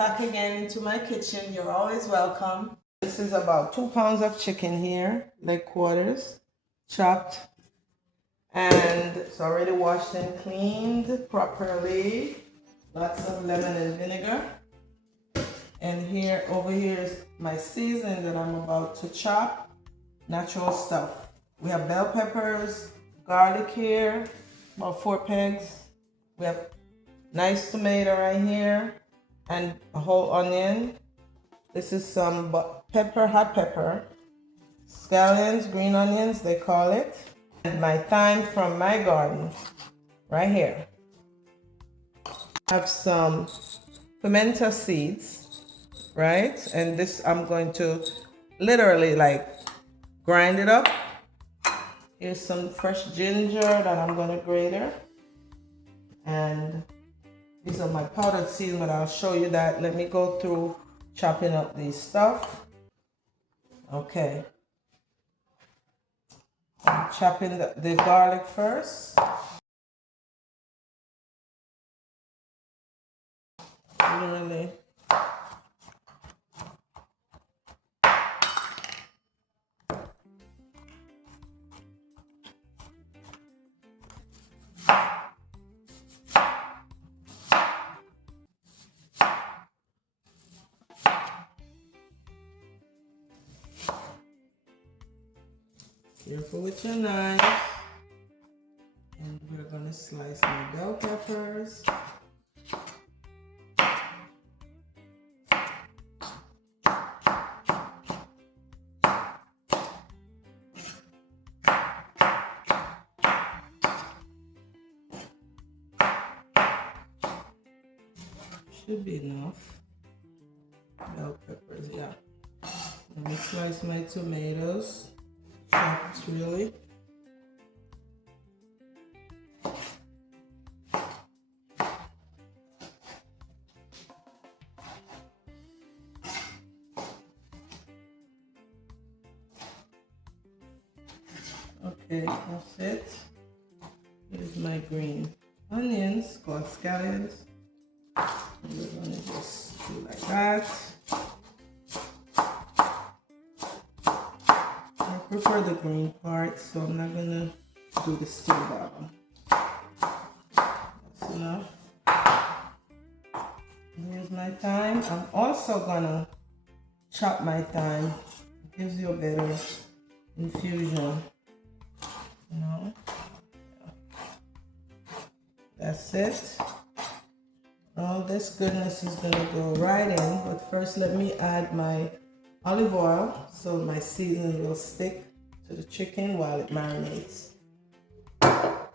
back again into my kitchen. You're always welcome. This is about 2 pounds of chicken here, leg quarters, chopped, and it's already washed and cleaned properly. Lots of lemon and vinegar. And here, over here is my seasoning that I'm about to chop. Natural stuff. We have bell peppers, garlic here, about 4 pegs. We have nice tomato right here, and a whole onion. This is some pepper, hot pepper, scallions, green onions, they call it. And my thyme from my garden, right here. I have some pimento seeds, right? And this I'm going to literally like grind it up. Here's some fresh ginger that I'm going to grate her. And these are my powdered seeds, but I'll show you that. Let me go through chopping up these stuff. Okay. I'm chopping the garlic first. Really. Careful with your knife. And we're gonna slice my bell peppers. Should be enough. Bell peppers, yeah. Let me slice my tomatoes. Chopped really. Okay, that's it. Here's my green onions called scallions. And we're gonna just do like that. I prefer the green part, so I'm not gonna do the steel bottom. That's enough. And here's my thyme. I'm also gonna chop my thyme. It gives you a better infusion. You know? That's it. All this goodness is gonna go right in, but first let me add my olive oil so my seasoning will stick to the chicken while it marinates. I'm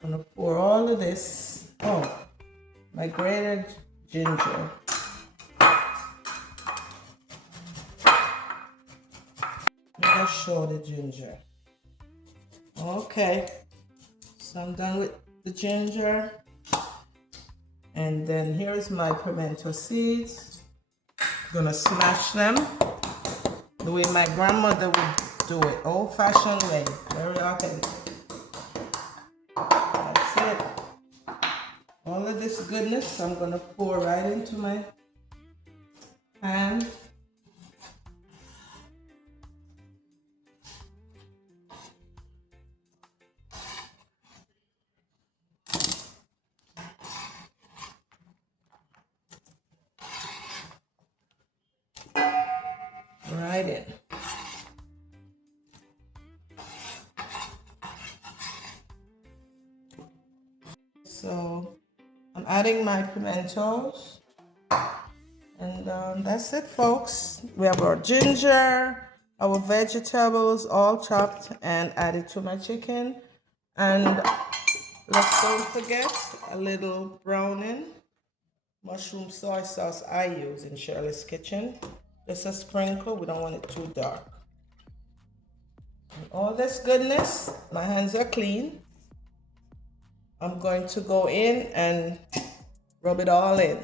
gonna pour all of this, my grated ginger. Just show the ginger. Okay, so I'm done with the ginger. And then here's my pimento seeds. I'm gonna smash them the way my grandmother would do it, old-fashioned way, very authentic. That's it. All of this goodness I'm gonna pour right into my pan. Right in. So I'm adding my pimentos, and that's it, folks. We have our ginger, our vegetables all chopped and added to my chicken, and let's don't forget a little browning mushroom soy sauce I use in Shirley's kitchen. Just a sprinkle, we don't want it too dark. And all this goodness, my hands are clean. I'm going to go in and rub it all in.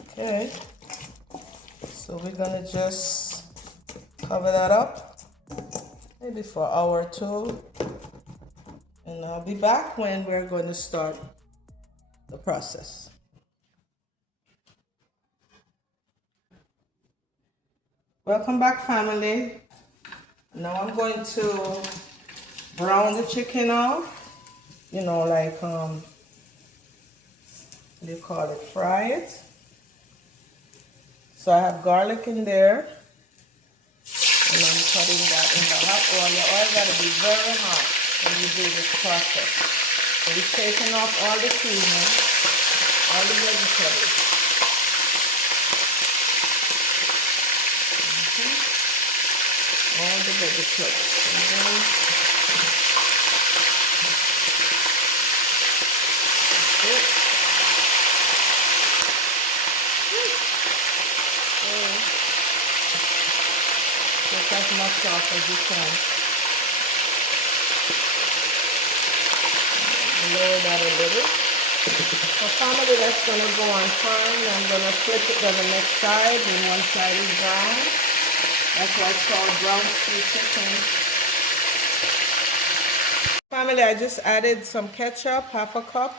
Okay, so we're gonna just Cover that up, maybe for an hour or two. And I'll be back when we're going to start the process. Welcome back, family. Now I'm going to brown the chicken off. You know, like, what do you call it? Fry it. So I have garlic in there. And I'm putting that in the hot oil. The oil got to be very hot when you do this process. So we're taking off all the seasoning, all the vegetables. All the vegetables. Get as much off as you can. Lower that a little. So family, that's going to go on fine. I'm going to flip it to the next side when one side is brown. That's why it's called brown stew chicken. Family, I just added some ketchup, half a cup,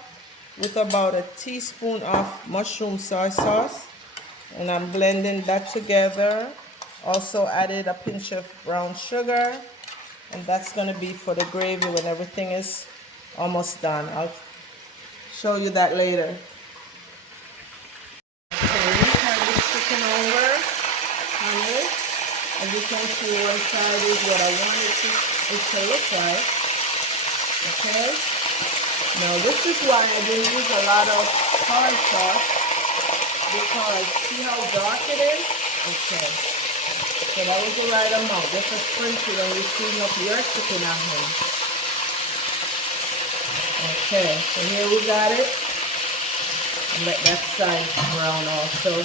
with about a teaspoon of mushroom soy sauce. And I'm blending that together. Also added a pinch of brown sugar. And that's going to be for the gravy when everything is almost done. I'll show you that later. Okay, turn this chicken over. Family. As you can see, one side is what I want it to look like. Okay? Now this is why I didn't use a lot of hard sauce, because see how dark it is? Okay. So that was the right amount. Just a sprinkle when you season up your chicken at home. Okay, so here we got it. And let that side brown also.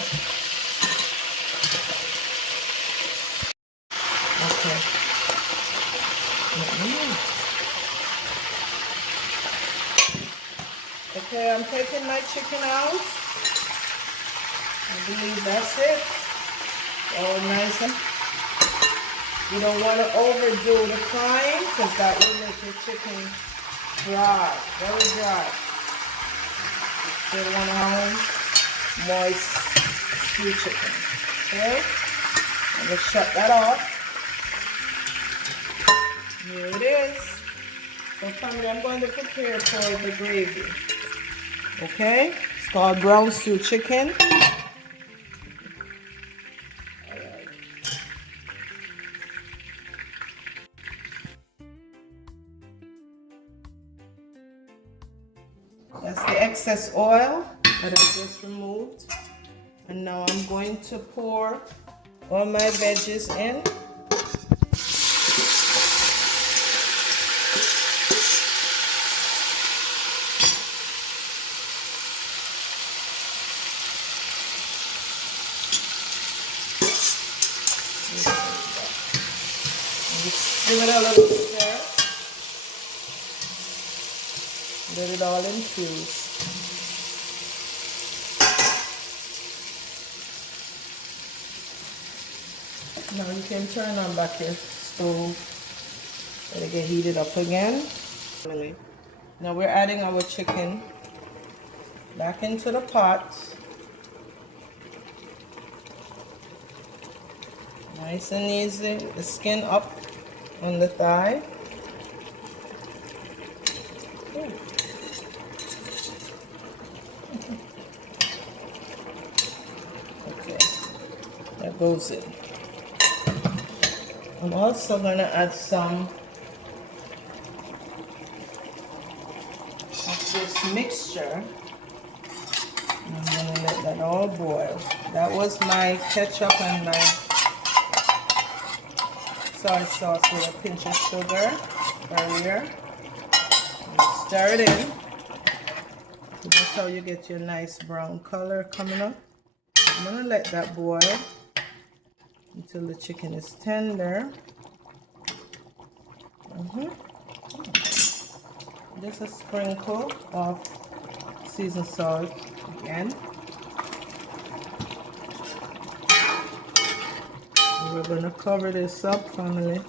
Okay. Okay, I'm taking my chicken out. I believe that's it. All nice and you don't want to overdo the frying because that will make your chicken dry, very dry. So you want to have moist stew chicken. Okay? I'm going to shut that off. Here it is. So family, I'm going to prepare for the gravy. Okay? It's called brown stew chicken. That's the excess oil that I just removed. And now I'm going to pour all my veggies in. Just give it a little stir. Let it all infuse. Now you can turn on back your stove. Let it get heated up again. Now we're adding our chicken back into the pot. Nice and easy. The skin up on the thigh. Okay, that goes in. I'm also going to add some of this mixture. And I'm going to let that all boil. That was my ketchup and my soy sauce with a pinch of sugar earlier. Stir it in. So that's how you get your nice brown color coming up. I'm going to let that boil until the chicken is tender. Just a sprinkle of seasoned salt again. we're gonna cover this up, family.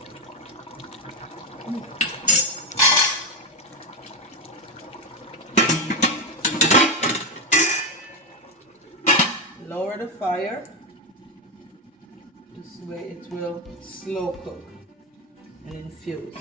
Lower the fire. This way it will slow cook and infuse.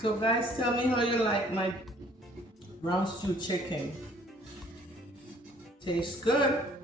So guys, tell me how you like my brown stew chicken. Tastes good.